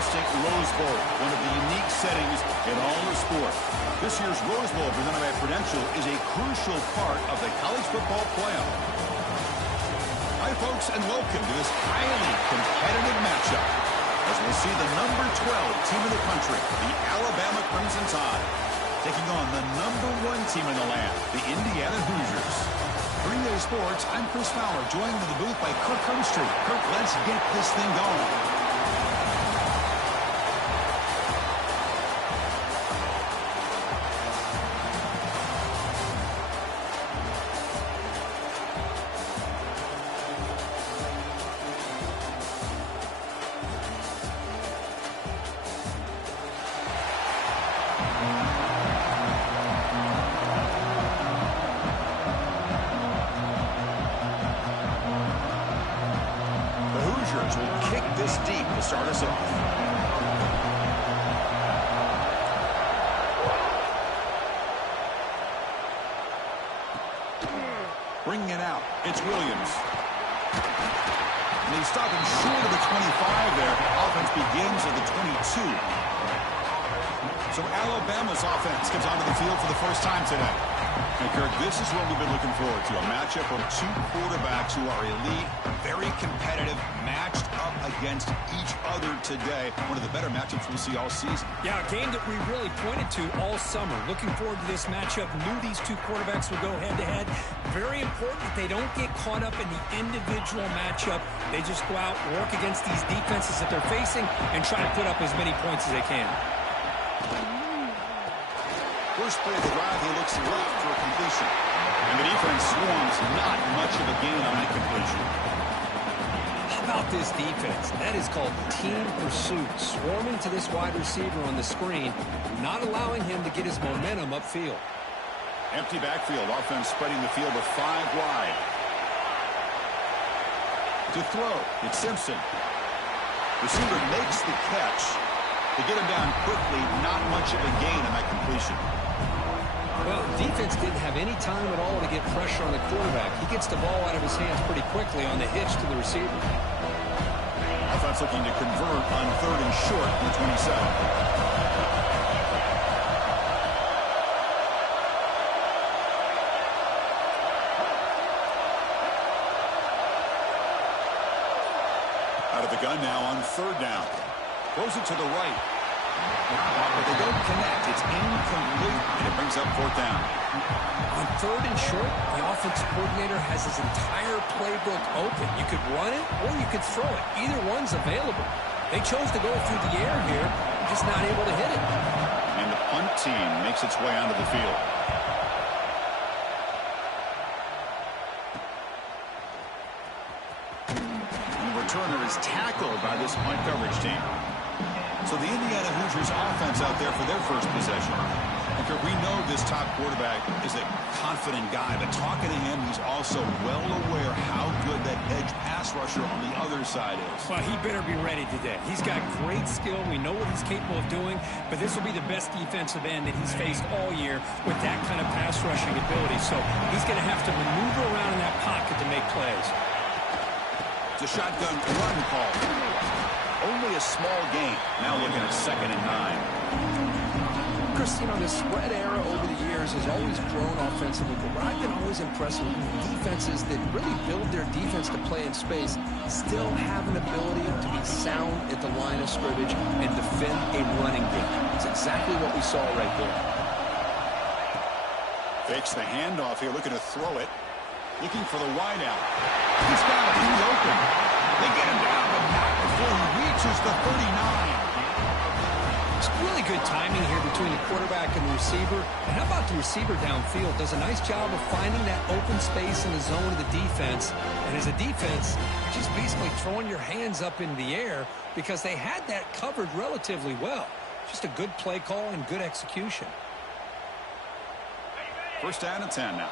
majestic Rose Bowl, one of the unique settings in all of sport. This year's Rose Bowl, presented by Prudential, is a crucial part of the college football playoff. Hi, folks, and welcome to this highly competitive matchup as we'll see the number 12 team in the country, the Alabama Crimson Tide, taking on the number 1 team in the land, the Indiana Hoosiers. Green Day Sports, I'm Chris Fowler, joined in the booth by Kirk Herbstreit. Kirk, let's get this thing going. Will kick this deep to start us off. Bringing it out, it's Williams. And he's stopping short of the 25 there. Offense begins at the 22. So Alabama's offense comes onto the field for the first time today. And Kirk, this is what we've been looking forward to, a matchup of 2 quarterbacks who are elite, very competitive, matched up against each other today. One of the better matchups we'll see all season. Yeah, a game that we really pointed to all summer. Looking forward to this matchup. Knew these 2 quarterbacks would go head-to-head. Very important that they don't get caught up in the individual matchup. They just go out, work against these defenses that they're facing, and try to put up as many points as they can. First play of the drive, he looks left for a completion. And the defense swarms, not much of a gain on that completion. How about this defense? That is called team pursuit. Swarming to this wide receiver on the screen, not allowing him to get his momentum upfield. Empty backfield, offense spreading the field with 5 wide. To throw, it's Simpson. Receiver makes the catch. To get him down quickly, not much of a gain on that completion. Well, defense didn't have any time at all to get pressure on the quarterback. He gets the ball out of his hands pretty quickly on the hitch to the receiver. Offense looking to convert on 3rd and short from the 27. Out of the gun now on 3rd down. Throws it to the right. But they don't connect. It's incomplete, and it brings up 4th down. On 3rd and short, the offensive coordinator has his entire playbook open. You could run it, or you could throw it. Either one's available. They chose to go through the air here, just not able to hit it. And the punt team makes its way onto the field. And the returner is tackled by this punt coverage team. So the Indiana Hoosiers offense out there for their first possession. And we know this top quarterback is a confident guy, but talking to him, he's also well aware how good that edge pass rusher on the other side is. Well, he better be ready today. He's got great skill. We know what he's capable of doing, but this will be the best defensive end that he's faced all year with that kind of pass rushing ability. So he's going to have to maneuver around in that pocket to make plays. It's a shotgun run call. Only a small gain. Now looking at 2nd and 9. Chris, you know, the spread era over the years has always grown offensively, but what I've been always impressed with defenses that really build their defense to play in space still have an ability to be sound at the line of scrimmage and defend a running game. It's exactly what we saw right there. Fakes the handoff here, looking to throw it. Looking for the wide out. He's got it. He's open. They get him down, but not before he reaches the 39. It's really good timing here between the quarterback and the receiver. And how about the receiver downfield? Does a nice job of finding that open space in the zone of the defense. And as a defense, just basically throwing your hands up in the air because they had that covered relatively well. Just a good play call and good execution. 1st down and 10 now.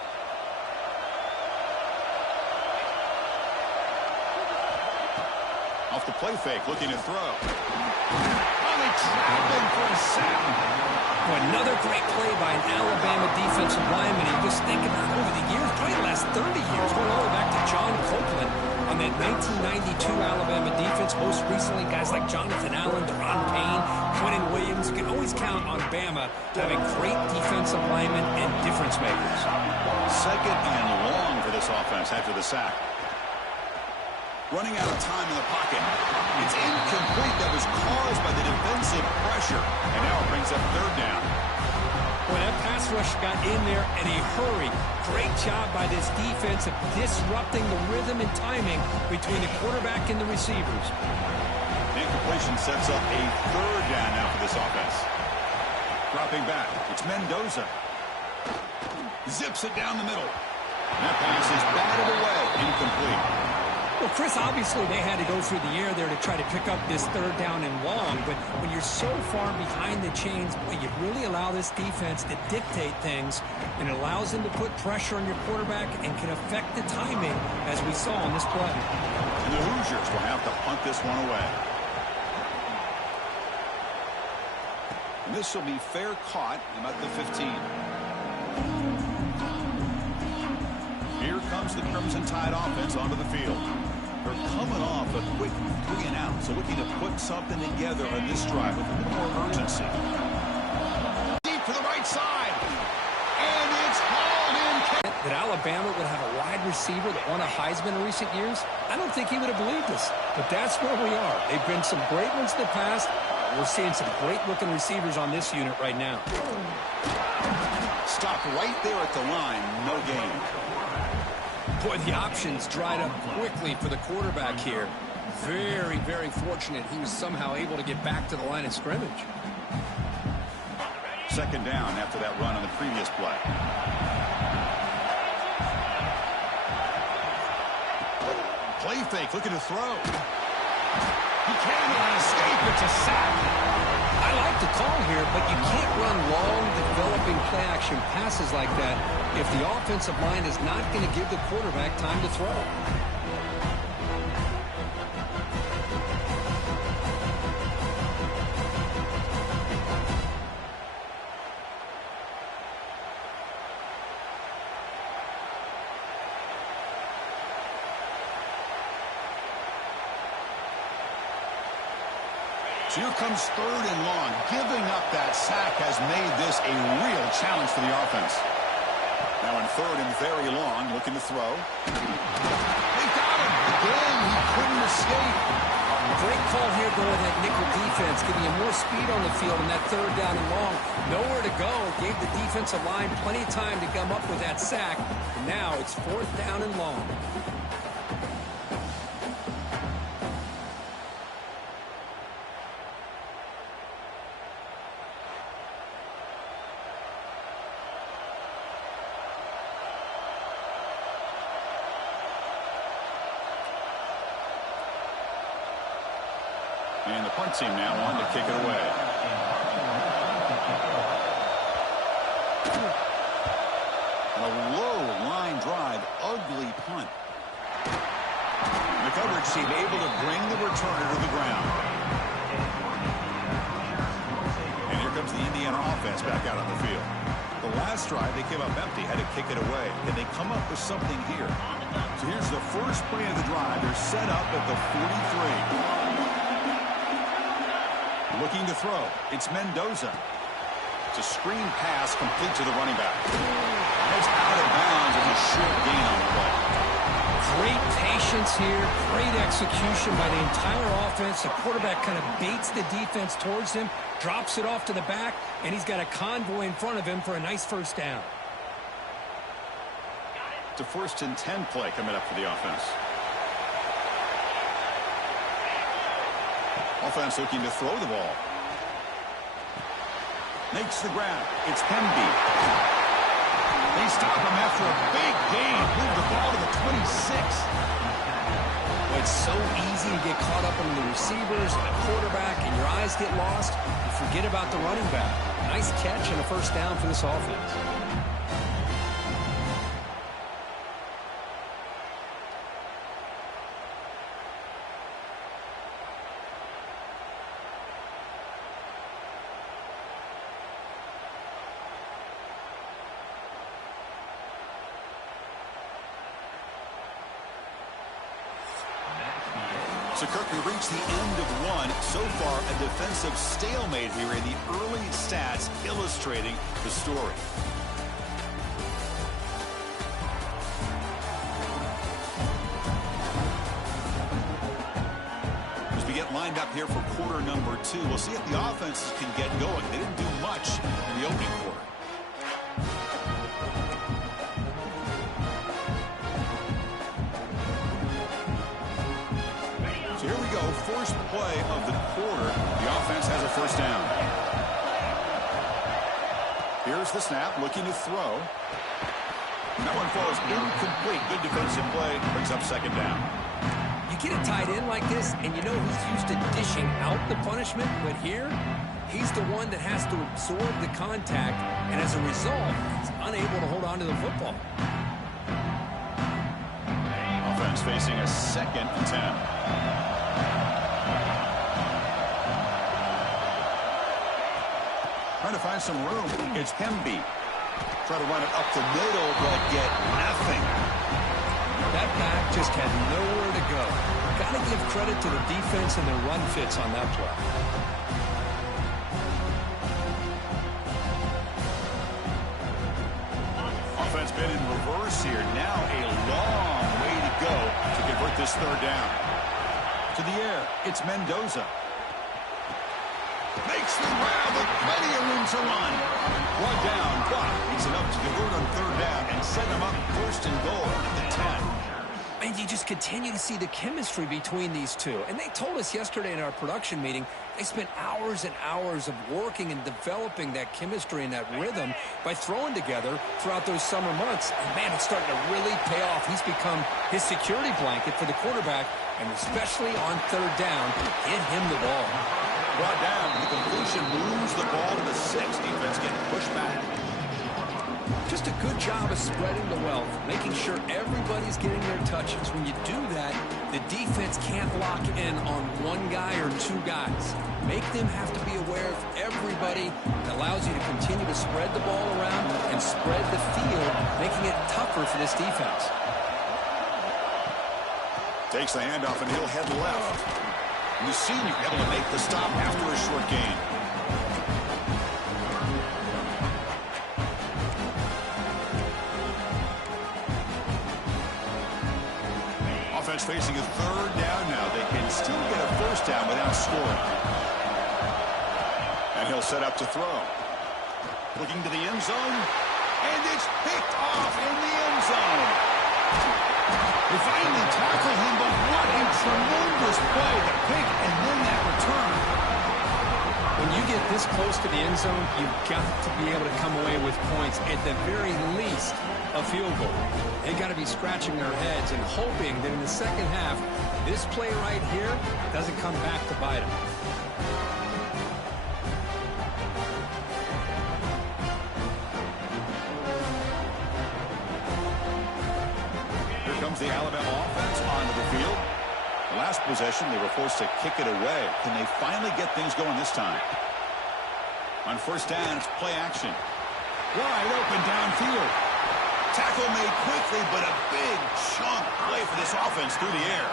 Off the play fake, looking to throw. Only trapping for a sack. Another great play by an Alabama defensive lineman. You just think about over the years, probably the last 30 years, going all the way back to John Copeland on And that 1992 Alabama defense, most recently guys like Jonathan Allen, Deron Payne, Quentin Williams. You can always count on Bama having great defensive linemen and difference makers. Second and long for this offense after the sack. Running out of time in the pocket. It's incomplete. That was caused by the defensive pressure. And now it brings up third down. When that pass rush got in there in a hurry, great job by this defense of disrupting the rhythm and timing between the quarterback and the receivers. The incompletion sets up a third down now for this offense. Dropping back, it's Mendoza. Zips it down the middle. That pass is batted away, incomplete. Well, Chris, obviously they had to go through the air there to try to pick up this third down and long, but when you're so far behind the chains, boy, you really allow this defense to dictate things, and it allows them to put pressure on your quarterback and can affect the timing, as we saw on this play. And the Hoosiers will have to punt this one away. And this will be fair caught about the 15. Here comes the Crimson Tide offense onto the field. They're coming off a quick 3-and-out, so looking to put something together on this drive with a little more urgency. Deep to the right side, and it's hauled in. That Alabama would have a wide receiver that won a Heisman in recent years? I don't think he would have believed us, but that's where we are. They've been some great ones in the past. We're seeing some great-looking receivers on this unit right now. Stopped right there at the line, no gain. Boy, the options dried up quickly for the quarterback here. Very, very fortunate he was somehow able to get back to the line of scrimmage. Second down after that run on the previous play. Play fake, looking to throw. He cannot escape. It's a sack. I like the call here, but you can't run long, developing play-action passes like that if the offensive line is not going to give the quarterback time to throw. So here comes third and long. Giving up that sack has made this a real challenge for the offense. Now in third and very long, looking to throw. They got him. Again, he couldn't escape. Great call here going with that nickel defense, giving him more speed on the field in that third down and long. Nowhere to go. Gave the defensive line plenty of time to come up with that sack. And now it's fourth down and long. And the punt team now on to kick it away. A low line drive, ugly punt. The coverage team able to bring the returner to the ground. And here comes the Indiana offense back out on the field. The last drive, they came up empty, had to kick it away. Can they come up with something here? So here's the first play of the drive. They're set up at the 43. Looking to throw. It's Mendoza. It's a screen pass complete to the running back. It's out of bounds with a short gain on the play. Great patience here. Great execution by the entire offense. The quarterback kind of baits the defense towards him, drops it off to the back, and he's got a convoy in front of him for a nice first down. It's a 1st and 10 play coming up for the offense. Offense looking to throw the ball. Makes the grab. It's Pemby. They stop him after a big gain. Move the ball to the 26. It's so easy to get caught up on the receivers and the quarterback, and your eyes get lost. You forget about the running back. Nice catch and a first down for this offense. So, Kirk, we reached the end of one. So far, a defensive stalemate here in the early stats illustrating the story. As we get lined up here for quarter number 2, we'll see if the offenses can get going. They didn't do much in the opening quarter. First play of the quarter. The offense has a first down. Here's the snap, looking to throw. That one falls incomplete. Good defensive play. Brings up second down. You get a tight end like this, and you know he's used to dishing out the punishment, but here, he's the one that has to absorb the contact, and as a result, he's unable to hold on to the football. Offense facing a 2nd and 10. Trying to find some room. It's Hemby. Try to run it up the middle, but get nothing. That back just had nowhere to go. Got to give credit to the defense and their run fits on that play. Offense been in reverse here. Now a long way to go to convert this third down. To the air, it's Mendoza. Makes the grab with plenty of room to run. Brought down, but it's enough to convert on third down and set him up first and goal at the 10. And you just continue to see the chemistry between these two. And they told us yesterday in our production meeting, they spent hours and hours of working and developing that chemistry and that rhythm by throwing together throughout those summer months. And, man, it's starting to really pay off. He's become his security blanket for the quarterback, and especially on third down, get him the ball. Brought down, the completion moves the ball to the 6. Defense getting pushed back. Just a good job of spreading the wealth, making sure everybody's getting their touches. When you do that, the defense can't lock in on one guy or 2 guys. Make them have to be aware of everybody. It allows you to continue to spread the ball around and spread the field, making it tougher for this defense. Takes the handoff, and he'll head left. And the senior able to make the stop after a short gain. Offense facing a third down now. They can still get a first down without scoring. And he'll set up to throw. Looking to the end zone. And it's picked off in the end zone. They finally tackle him, but what a tremendous play. The pick and then that return. When you get this close to the end zone, you've got to be able to come away with points, at the very least, a field goal. They've got to be scratching their heads and hoping that in the second half, this play right here doesn't come back to bite them. The Alabama offense onto the field. The last possession, they were forced to kick it away. Can they finally get things going this time? On first down, it's play action. Wide open downfield. Tackle made quickly, but a big chunk play for this offense through the air.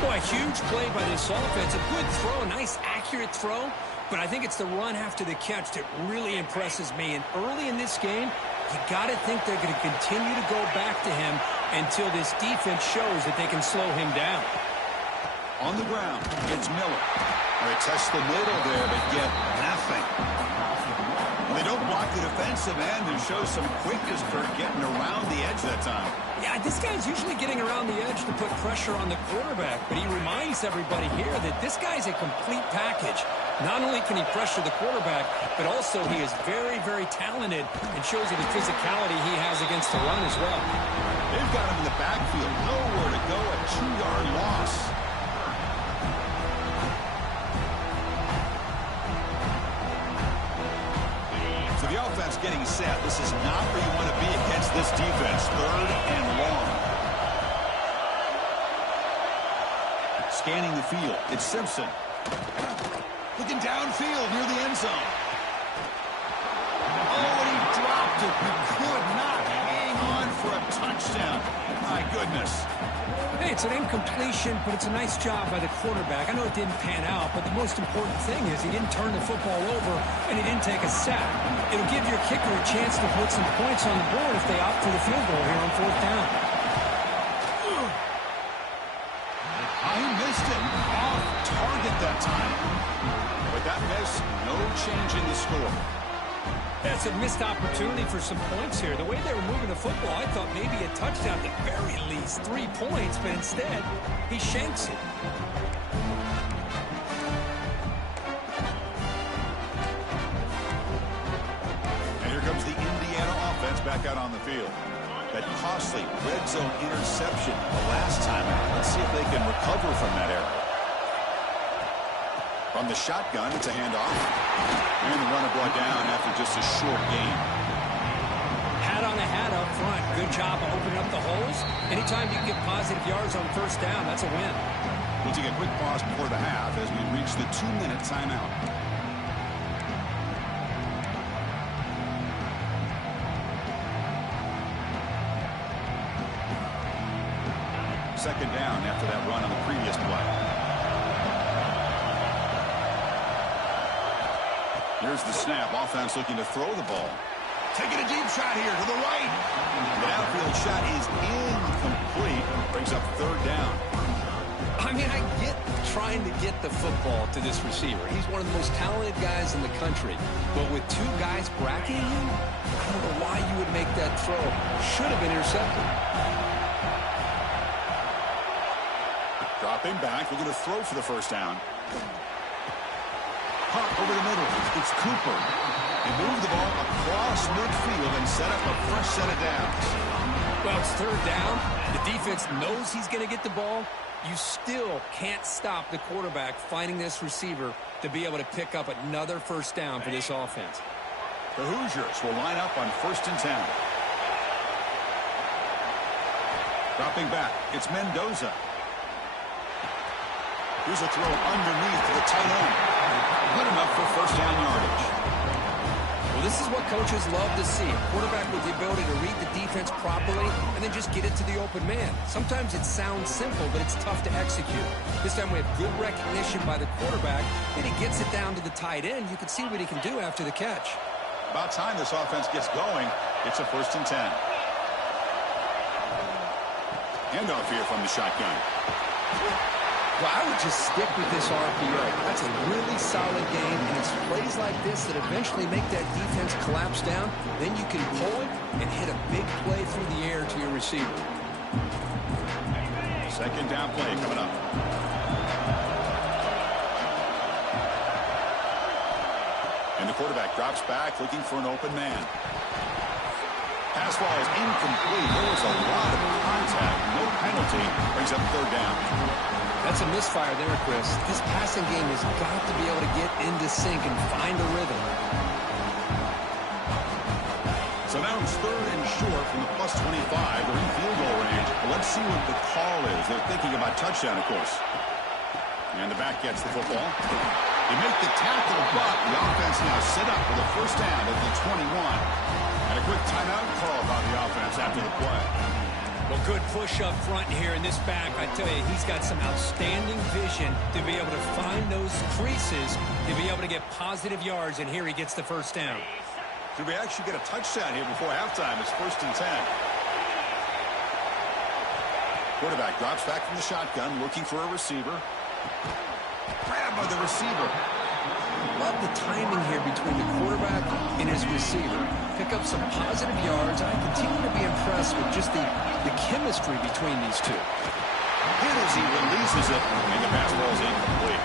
Boy, a huge play by this offense. A good throw, a nice accurate throw. But I think it's the run after the catch that really impresses me. And early in this game, you got to think they're going to continue to go back to him until this defense shows that they can slow him down. On the ground, it's Miller. They test the middle there, but get nothing. Well, they don't block the defensive end and show some quickness for getting around the edge that time. Yeah, this guy's usually getting around the edge to put pressure on the quarterback, but he reminds everybody here that this guy's a complete package. Not only can he pressure the quarterback, but also he is very, very talented and shows you the physicality he has against the run as well. They've got him in the backfield. Nowhere to go. A 2-yard loss. So the offense getting set. This is not where you want to be against this defense. 3rd and long. Scanning the field. It's Simpson. Looking downfield near the end zone. Oh, and he dropped it. He could not hang on for a touchdown. My goodness. Hey, it's an incompletion, but it's a nice job by the quarterback. I know it didn't pan out, but the most important thing is he didn't turn the football over and he didn't take a sack. It'll give your kicker a chance to put some points on the board if they opt for the field goal here on 4th down. He missed it. Off target that time. With that miss, no change in the score. That's a missed opportunity for some points here. The way they were moving the football, I thought maybe a touchdown, at the very least 3 points, but instead, he shanks it. And here comes the Indiana offense back out on the field. That costly red zone interception the last time. Let's see if they can recover from that error. From the shotgun, it's a handoff. And the runner brought down after just a short gain. Hat on a hat up front. Good job of opening up the holes. Anytime you can get positive yards on 1st down, that's a win. We'll take a quick pause before the half as we reach the 2-minute timeout. Second down after that run on the previous play. Here's the snap. Offense looking to throw the ball. Taking a deep shot here to the right. The outfield shot is incomplete. Brings up 3rd down. I mean, I get trying to get the football to this receiver. He's one of the most talented guys in the country. But with 2 guys bracketing him, I don't know why you would make that throw. Should have been intercepted. Dropping back, looking to throw for the 1st down. Hop over the middle. It's Cooper. They move the ball across midfield and set up a fresh set of downs. Well, it's 3rd down. The defense knows he's going to get the ball. You still can't stop the quarterback finding this receiver to be able to pick up another 1st down for this offense. The Hoosiers will line up on 1st and 10. Dropping back, it's Mendoza. Here's a throw underneath to the tight end. Good enough for 1st down yardage. Well, this is what coaches love to see. A quarterback with the ability to read the defense properly and then just get it to the open man. Sometimes it sounds simple, but it's tough to execute. This time we have good recognition by the quarterback, and he gets it down to the tight end. You can see what he can do after the catch. About time this offense gets going. It's a 1st and 10. Handoff here from the shotgun. Well, I would just stick with this RPO. That's a really solid game, and it's plays like this that eventually make that defense collapse down. Then you can pull it and hit a big play through the air to your receiver. 2nd down play coming up. And the quarterback drops back looking for an open man. Pass ball is incomplete. There was a lot of contact. No penalty. Brings up 3rd down. That's a misfire there, Chris. This passing game has got to be able to get into sync and find a rhythm. So now it's 3rd and short from the +25. They're in field goal range. But let's see what the call is. They're thinking about touchdown, of course. And the back gets the football. They make the tackle, but the offense now set up for the 1st down at the 21. And a quick timeout call by the offense after the play. Well, good push up front here in this back. I tell you, he's got some outstanding vision to be able to find those creases, to be able to get positive yards, and here he gets the 1st down. Did we actually get a touchdown here before halftime? It's 1st and 10. Quarterback drops back from the shotgun, looking for a receiver. Grabbed by the receiver. Love the timing here between the quarterback and his receiver. Pick up some positive yards. I continue to be impressed with just the chemistry between these two. Hit as he releases it, and the pass ball is incomplete.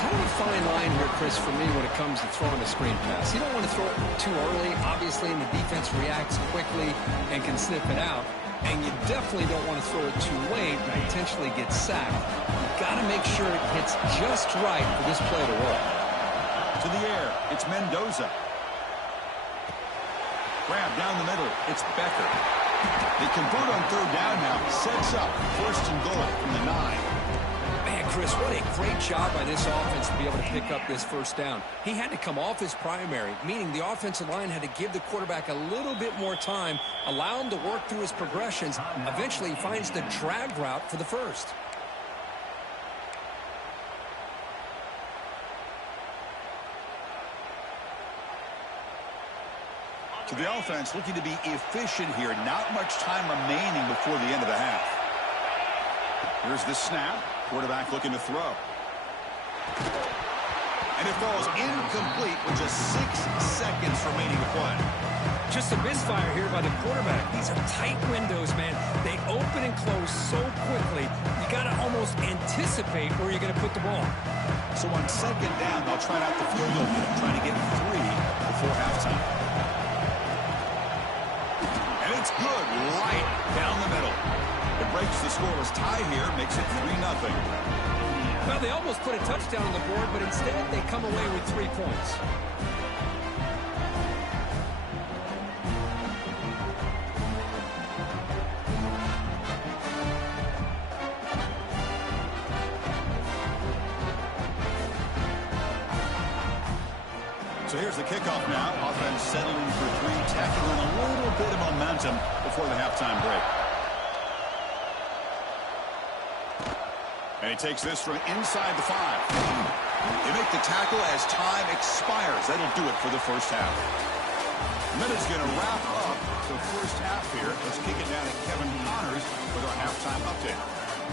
Kind of a fine line here, Chris, for me when it comes to throwing a screen pass. You don't want to throw it too early, obviously, and the defense reacts quickly and can sniff it out. And you definitely don't want to throw it too late and potentially get sacked. You've got to make sure it hits just right for this play to work. To the air, it's Mendoza. Grab down the middle, it's Becker. They convert on 3rd down now. Sets up 1st and goal from the 9. Man, Chris, what a great job by this offense to be able to pick up this first down. He had to come off his primary, meaning the offensive line had to give the quarterback a little bit more time, allow him to work through his progressions. Eventually, he finds the drag route for the first. So the offense looking to be efficient here. Not much time remaining before the end of the half. Here's the snap. Quarterback looking to throw. And it falls incomplete with just 6 seconds remaining to play. Just a misfire here by the quarterback. These are tight windows, man. They open and close so quickly. You got to almost anticipate where you're going to put the ball. So on second down, they'll try out the field goal here, trying to get 3 before halftime. And it's good right down the middle. It breaks the scoreless tie here, makes it 3-0. Well, they almost put a touchdown on the board, but instead they come away with 3 points. So here's the kickoff now. Offense settling for 3, tacking on a little bit of momentum before the halftime break. And he takes this from inside the 5. They make the tackle as time expires. That'll do it for the first half. Minute's going to wrap up the first half here. Let's kick it down to Kevin Connors with our halftime update.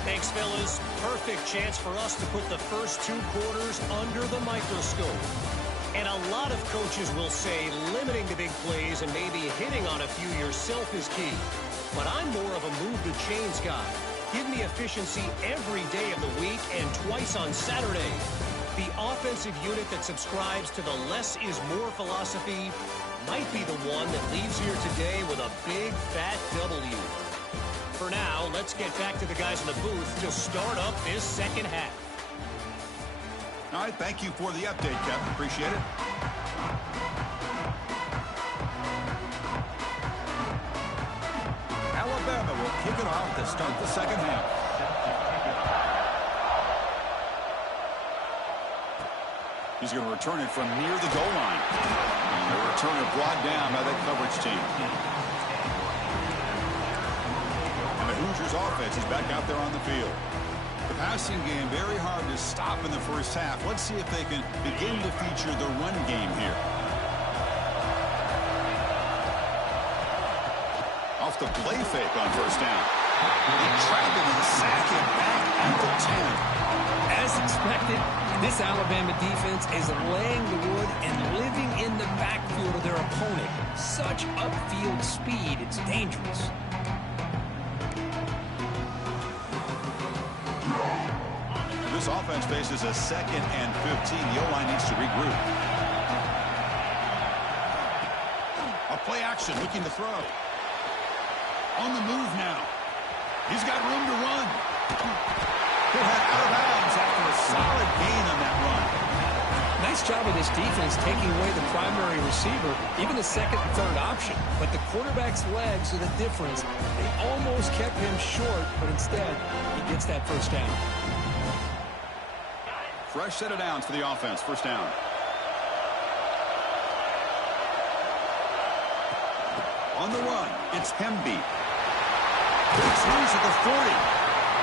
Thanks, fellas. Perfect chance for us to put the first 2 quarters under the microscope. And a lot of coaches will say limiting the big plays and maybe hitting on a few yourself is key. But I'm more of a move the chains guy. Give me efficiency every day of the week and twice on Saturday. The offensive unit that subscribes to the less is more philosophy might be the one that leaves here today with a big fat W. For now, let's get back to the guys in the booth to start up this second half. All right, thank you for the update, Kevin. Appreciate it. Alabama will kick it off to start the second half. He's going to return it from near the goal line. And the return it brought down by the coverage team. And the Hoosiers offense is back out there on the field. The passing game very hard to stop in the first half. Let's see if they can begin to feature the run game here. Off the play fake on first down. They trap him and sack him back at the 10. As expected, this Alabama defense is laying the wood and living in the backfield of their opponent. Such upfield speed, it's dangerous. This offense faces a 2nd and 15. The O-line needs to regroup. A play action, looking to throw. On the move now. He's got room to run. He'll head out of bounds after a solid gain on that run. Nice job of this defense taking away the primary receiver, even the 2nd and 3rd option. But the quarterback's legs are the difference. They almost kept him short, but instead, he gets that first down. Fresh set of downs for the offense. First down. On the run, it's Hemby. Breaks loose at the 40.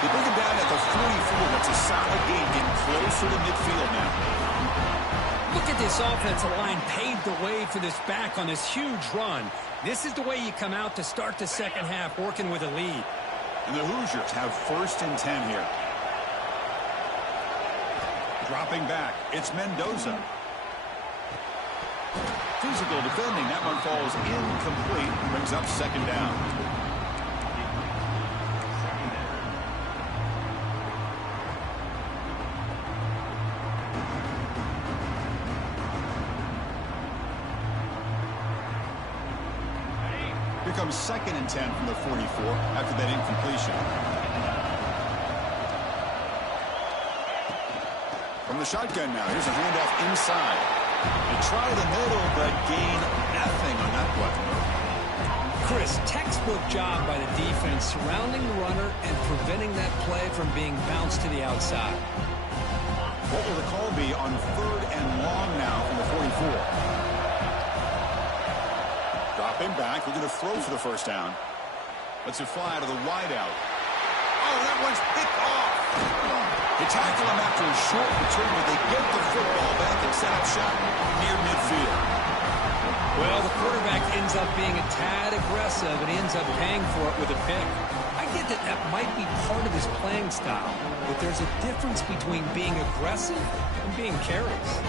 They bring him down at the 44. That's a solid gain, getting closer to midfield now. Look at this offensive line paved the way for this back on this huge run. This is the way you come out to start the second half, working with a lead. And the Hoosiers have 1st and 10 here. Dropping back, it's Mendoza. Physical defending, that one falls incomplete, brings up 2nd down. Here comes 2nd and 10 from the 44 after that incompletion. From the shotgun now, here's a handoff inside. They try the middle, but gain nothing on that play. Chris, textbook job by the defense surrounding the runner and preventing that play from being bounced to the outside. What will the call be on 3rd and long now from the 44? Dropping back, we're going to throw for the first down. Lets it fly to the wideout. Oh, that one's picked off. They tackle him after a short return, but they get the football back and set up shop near midfield. Well, the quarterback ends up being a tad aggressive and ends up paying for it with a pick. I get that that might be part of his playing style, but there's a difference between being aggressive and being careless.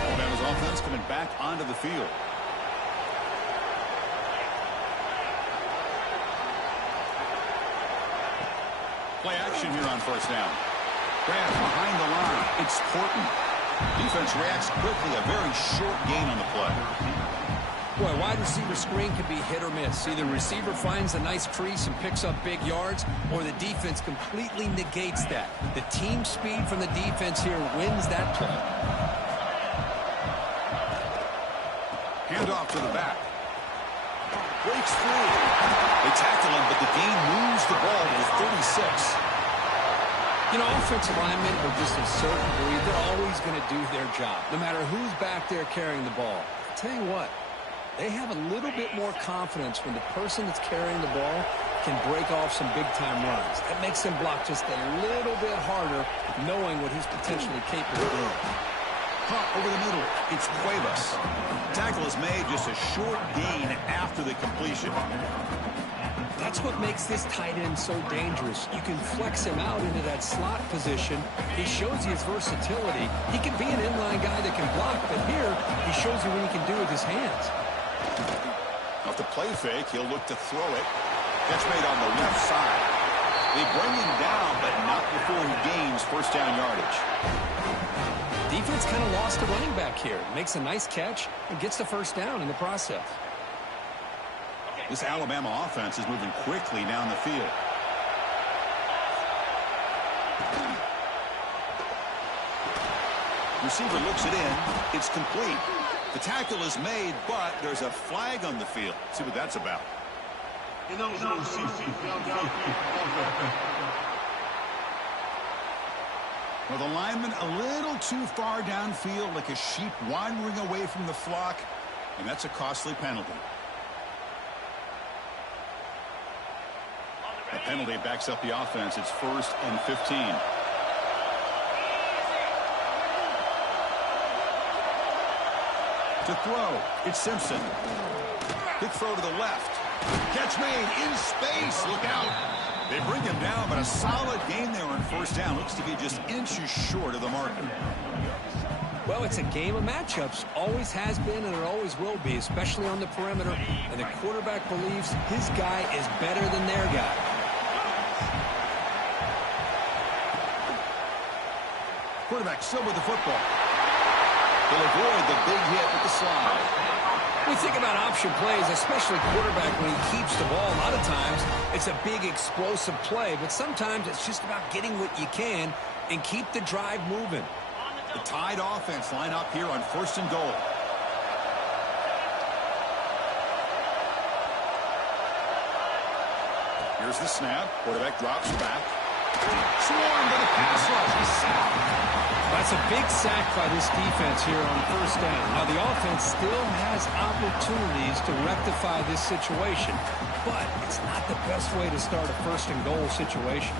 Alabama's offense coming back onto the field. Play action here on first down. Grant behind the line. It's Porton. Defense reacts quickly. A very short gain on the play. Boy, wide receiver screen can be hit or miss. Either receiver finds a nice crease and picks up big yards, or the defense completely negates that. The team speed from the defense here wins that play. Handoff to the back. Breaks free. They tackle him, but the gain moves the ball to the 36. You know, offensive linemen are just a certain breed. They're always going to do their job, no matter who's back there carrying the ball. I'll tell you what, they have a little bit more confidence when the person that's carrying the ball can break off some big-time runs. That makes them block just a little bit harder, knowing what he's potentially capable of doing. Caught over the middle. It's Cuevas. Tackle is made, just a short gain after the completion. That's what makes this tight end so dangerous. You can flex him out into that slot position. He shows you his versatility. He can be an inline guy that can block, but here he shows you what he can do with his hands. Off the play fake, he'll look to throw it. Catch made on the left side. They bring him down, but not before he gains first down yardage. Defense kind of lost a running back here. Makes a nice catch and gets the first down in the process. This Alabama offense is moving quickly down the field. Receiver looks it in. It's complete. The tackle is made, but there's a flag on the field. Let's see what that's about. Well, the lineman a little too far downfield, like a sheep wandering away from the flock, and that's a costly penalty. The penalty backs up the offense. It's 1st and 15. To throw, it's Simpson. Quick throw to the left. Catch made in space. Look out. They bring him down, but a solid gain there on first down. Looks to be just inches short of the marker. Well, it's a game of matchups. Always has been, and it always will be, especially on the perimeter. And the quarterback believes his guy is better than their guy. Quarterback still with the football. They'll avoid the big hit with the slide. We think about option plays, especially quarterback when he keeps the ball. A lot of times, it's a big explosive play, but sometimes it's just about getting what you can and keep the drive moving. The Tide offense line up here on 1st and goal. Here's the snap. Quarterback drops back. Swarmed by the pass rush. He's sacked. That's a big sack by this defense here on first down. Now, the offense still has opportunities to rectify this situation, but it's not the best way to start a 1st and goal situation.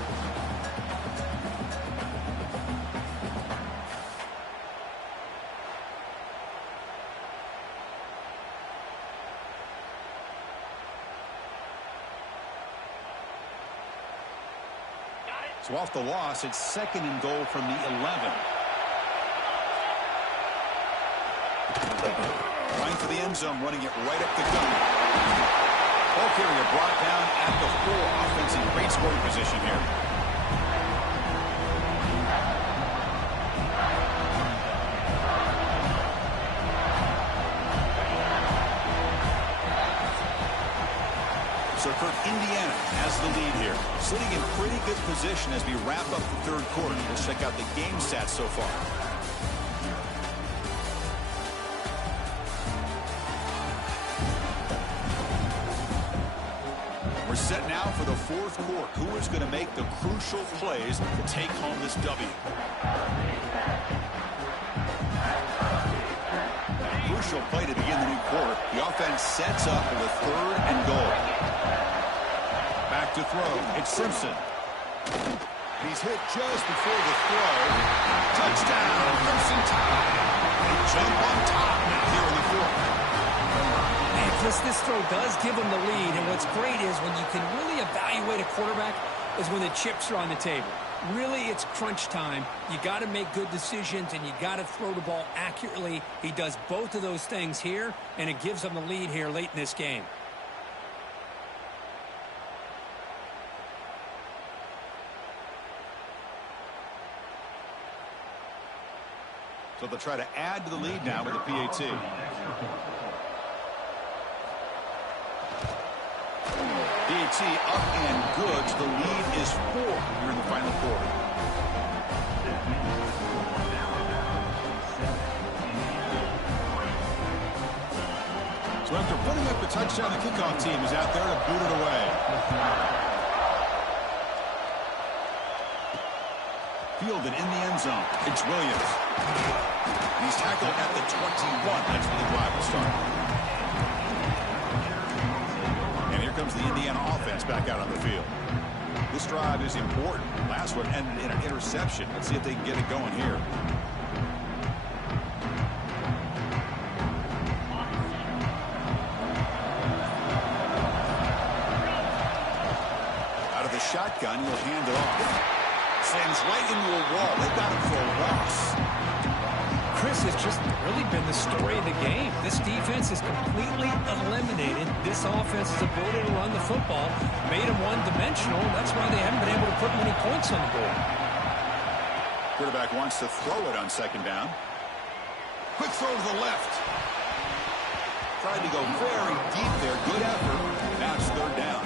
So off the loss, it's 2nd and goal from the 11. Trying for the end zone, running it right up the gut. Ball carrier brought down at the 4. Offense in great scoring position here. So for Indiana has the lead here. Sitting in pretty good position as we wrap up the third quarter. Let's check out the game stats so far. We're set now for the fourth quarter. Who is going to make the crucial plays to take home this W? Crucial play to begin the new quarter. The offense sets up for the 3rd and goal. Back to throw. It's Simpson. He's hit just before the throw. Touchdown, Crimson Tide. They jump on top now here in the 4th. This throw does give him the lead, and what's great is when you can really evaluate a quarterback is when the chips are on the table. Really, it's crunch time. You got to make good decisions, and you got to throw the ball accurately. He does both of those things here, and it gives him the lead here late in this game. So they'll try to add to the lead now with the PAT. PAT up and good. So the lead is 4 here in the final quarter. So after putting up the touchdown, the kickoff team is out there to boot it away. Fielded in the end zone. It's Williams. He's tackled at the 21. That's where the drive will start. And here comes the Indiana offense back out on the field. This drive is important. Last one ended in an interception. Let's see if they can get it going here. Out of the shotgun, he'll hand it off. Sends right into a wall. They've got him for a loss. Chris, has just really been the story of the game. This defense is completely eliminated. This offense is ability to run the football, made them one-dimensional. That's why they haven't been able to put many points on the board. Quarterback wants to throw it on 2nd down. Quick throw to the left. Tried to go very deep there. Good effort. Now it's 3rd down.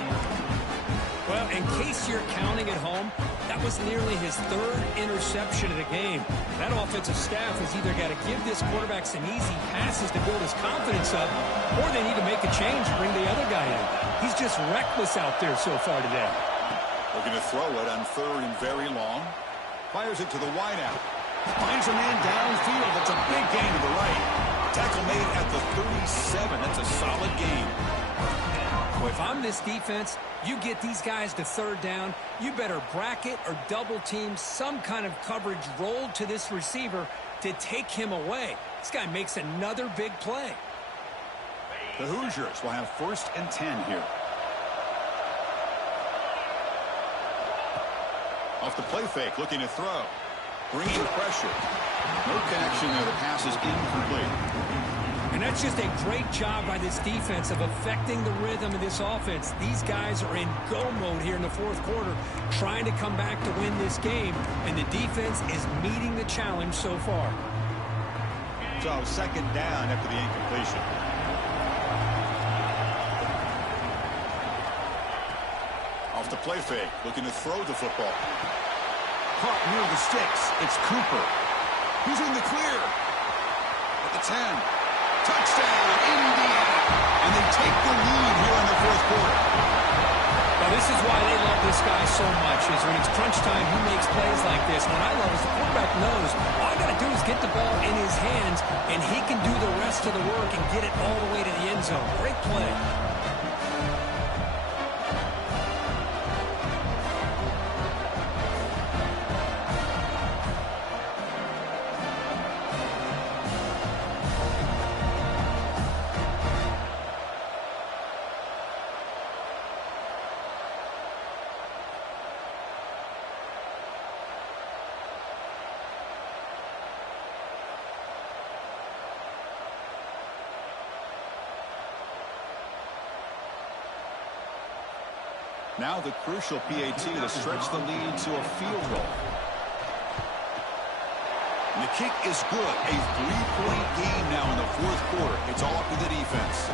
Well, in case you're counting at home, that was nearly his 3rd interception of the game. That offensive staff has either got to give this quarterback some easy passes to build his confidence up, or they need to make a change and bring the other guy in. He's just reckless out there so far today. Looking to throw it on 3rd and very long. Fires it to the wideout. Finds a man downfield. That's a big gain to the right. Tackle made at the 37. That's a solid gain. Well, if I'm this defense, you get these guys to 3rd down, you better bracket or double team some kind of coverage rolled to this receiver to take him away. This guy makes another big play. The Hoosiers will have 1st and 10 here. Off the play fake, looking to throw. Bringing pressure. No connection there. The pass is incomplete. And that's just a great job by this defense of affecting the rhythm of this offense. These guys are in go mode here in the 4th quarter, trying to come back to win this game, and the defense is meeting the challenge so far. So 2nd down after the incompletion. Off the play fake, looking to throw the football. Caught near the sticks. It's Cooper. He's in the clear. At the 10. Touchdown, Indiana. And they take the lead here in the 4th quarter. Now, this is why they love this guy so much, is when it's crunch time, he makes plays like this. And what I love is the quarterback knows all I got to do is get the ball in his hands, and he can do the rest of the work and get it all the way to the end zone. Great play. Now the crucial PAT to stretch the lead to a field goal. And the kick is good. A 3-point game now in the 4th quarter. It's all up to the defense.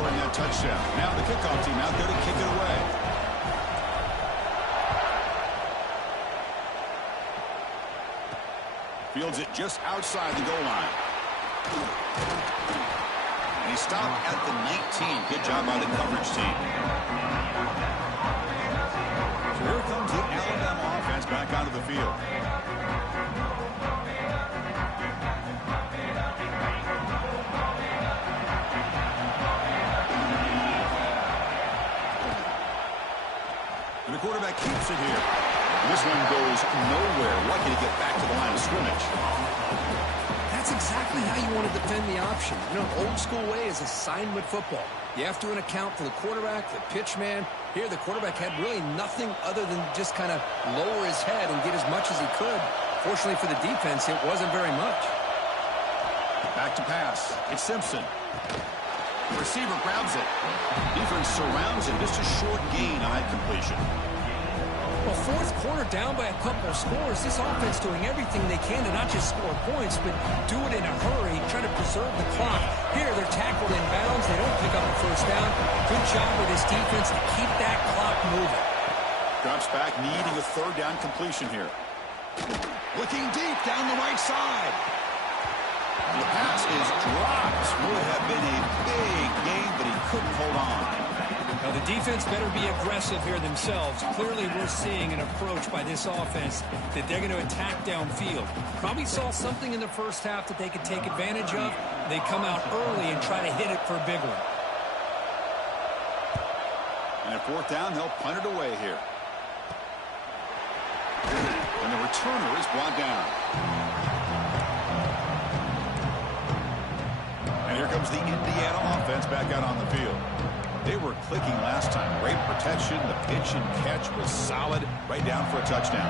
scoring that touchdown. Now the kickoff team out there to kick it away. Fields it just outside the goal line. And he stopped at the 19. Good job by the coverage team. So here comes the Alabama offense back onto the field. And the quarterback keeps it here. This one goes nowhere. Lucky to get back to the line of scrimmage. That's exactly how you want to defend the option. You know, old school way is assignment football. You have to account for the quarterback, the pitch man. Here, the quarterback had really nothing other than just kind of lower his head and get as much as he could. Fortunately for the defense, it wasn't very much. Back to pass. It's Simpson. The receiver grabs it. Defense surrounds him. Just a short gain on that completion. Well, fourth quarter down by a couple of scores. This offense doing everything they can to not just score points, but do it in a hurry, try to preserve the clock. Here, they're tackled in bounds. They don't pick up a first down. Good job with this defense to keep that clock moving. Drops back, needing a third down completion here. Looking deep down the right side. The pass is dropped. Would have been a big gain, but he couldn't hold on. Now, the defense better be aggressive here themselves. Clearly, we're seeing an approach by this offense that they're going to attack downfield. Probably saw something in the first half that they could take advantage of. They come out early and try to hit it for a big one. And at fourth down, they'll punt it away here. And the returner is brought down. And here comes the Indiana offense back out on the field. They were clicking last time. Great protection. The pitch and catch was solid. Right down for a touchdown.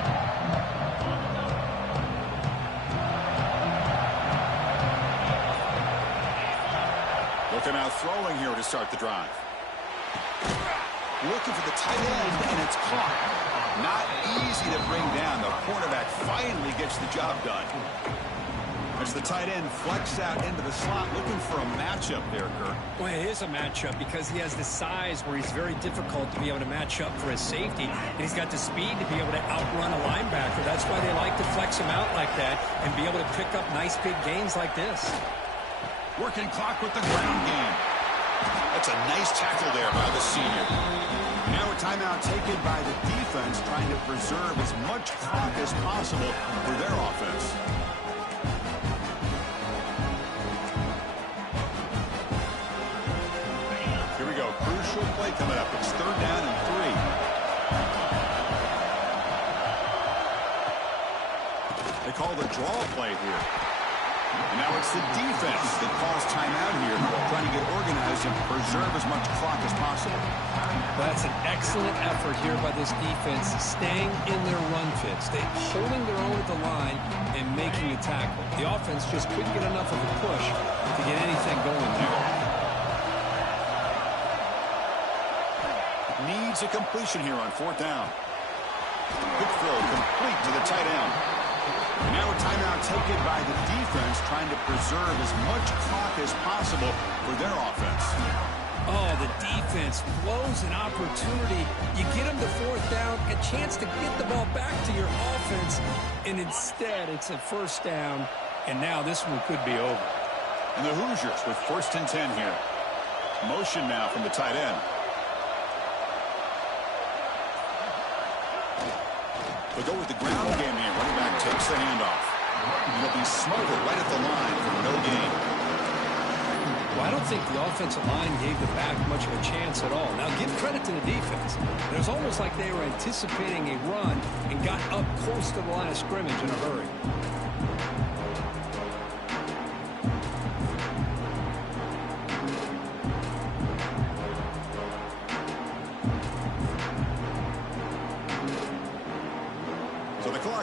Looking out throwing here to start the drive. Looking for the tight end, and it's caught. Not easy to bring down. The cornerback finally gets the job done. As the tight end flexed out into the slot, looking for a matchup there, Kurt. Well, it is a matchup because he has the size where he's very difficult to be able to match up for his safety. And he's got the speed to be able to outrun a linebacker. That's why they like to flex him out like that and be able to pick up nice big gains like this. Working clock with the ground game. That's a nice tackle there by the senior. Now a timeout taken by the defense, trying to preserve as much clock as possible for their offense. Here we go. Crucial play coming up. It's third down and 3. They call the draw play here. And now it's the defense that calls timeout here, trying to get organized and preserve as much clock as possible. That's an excellent effort here by this defense, staying in their run fits. They're holding their own at the line and making a tackle. The offense just couldn't get enough of a push to get anything going there. Needs a completion here on fourth down. Quick throw complete to the tight end. And now a timeout taken by the defense, trying to preserve as much clock as possible for their offense. Oh, the defense blows an opportunity. You get them to fourth down, a chance to get the ball back to your offense, and instead it's a first down, and now this one could be over. And the Hoosiers with first and 10 here. Motion now from the tight end. They'll go with the ground game here. Running back takes the handoff. He'll be smothered right at the line for no gain. Well, I don't think the offensive line gave the back much of a chance at all. Now, give credit to the defense. It was almost like they were anticipating a run and got up close to the line of scrimmage in a hurry.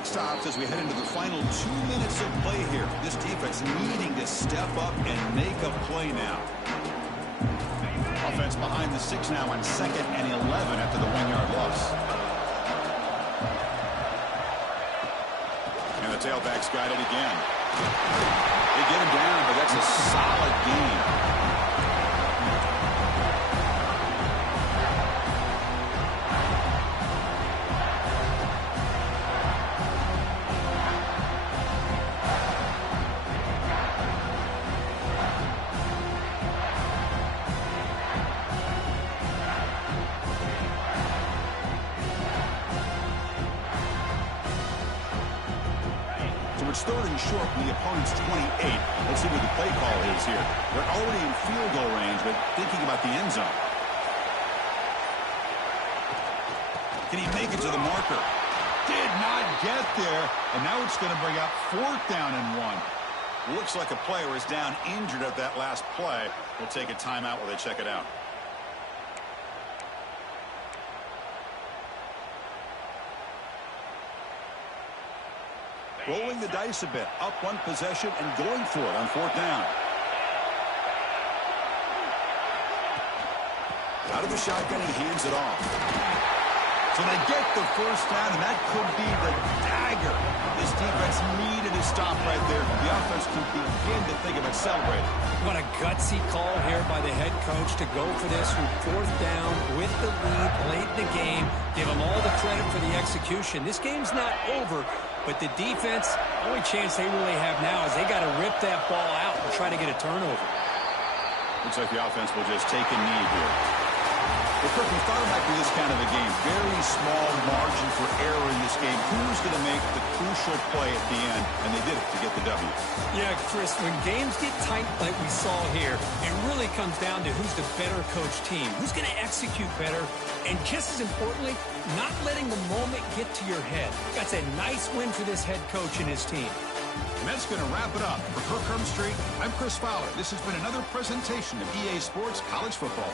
Stops as we head into the final 2 minutes of play here. This defense needing to step up and make a play now. Offense behind the 6 now on 2nd and 11 after the 1-yard loss. And the tailback's got it again. They get him down, but that's a solid gain. So it's third and short from the opponent's 28. Let's see what the play call is here. They're already in field goal range, but thinking about the end zone. Can he make it to the marker? Did not get there, and now it's going to bring up 4th down and 1. Looks like a player is down injured at that last play. We'll take a timeout while they check it out. Rolling the dice a bit, up one possession and going for it on 4th down. Out of the shotgun, he hands it off. So they get the 1st down, and that could be the dagger. This defense needed to stop right there for the offense to begin to think about celebrating. What a gutsy call here by the head coach to go for this from 4th down with the lead late in the game. Give them all the credit for the execution. This game's not over, but the defense, only chance they really have now is they got to rip that ball out and try to get a turnover. Looks like the offense will just take a knee here. Well, Kirk, we thought it might be this kind of a game. Very small margin for error in this game. Who's going to make the crucial play at the end? And they did it to get the W. Yeah, Chris, when games get tight like we saw here, it really comes down to who's the better coached team. Who's going to execute better? And just as importantly, not letting the moment get to your head. That's a nice win for this head coach and his team. And that's going to wrap it up. For Kirk Herbstreit, I'm Chris Fowler. This has been another presentation of EA Sports College Football.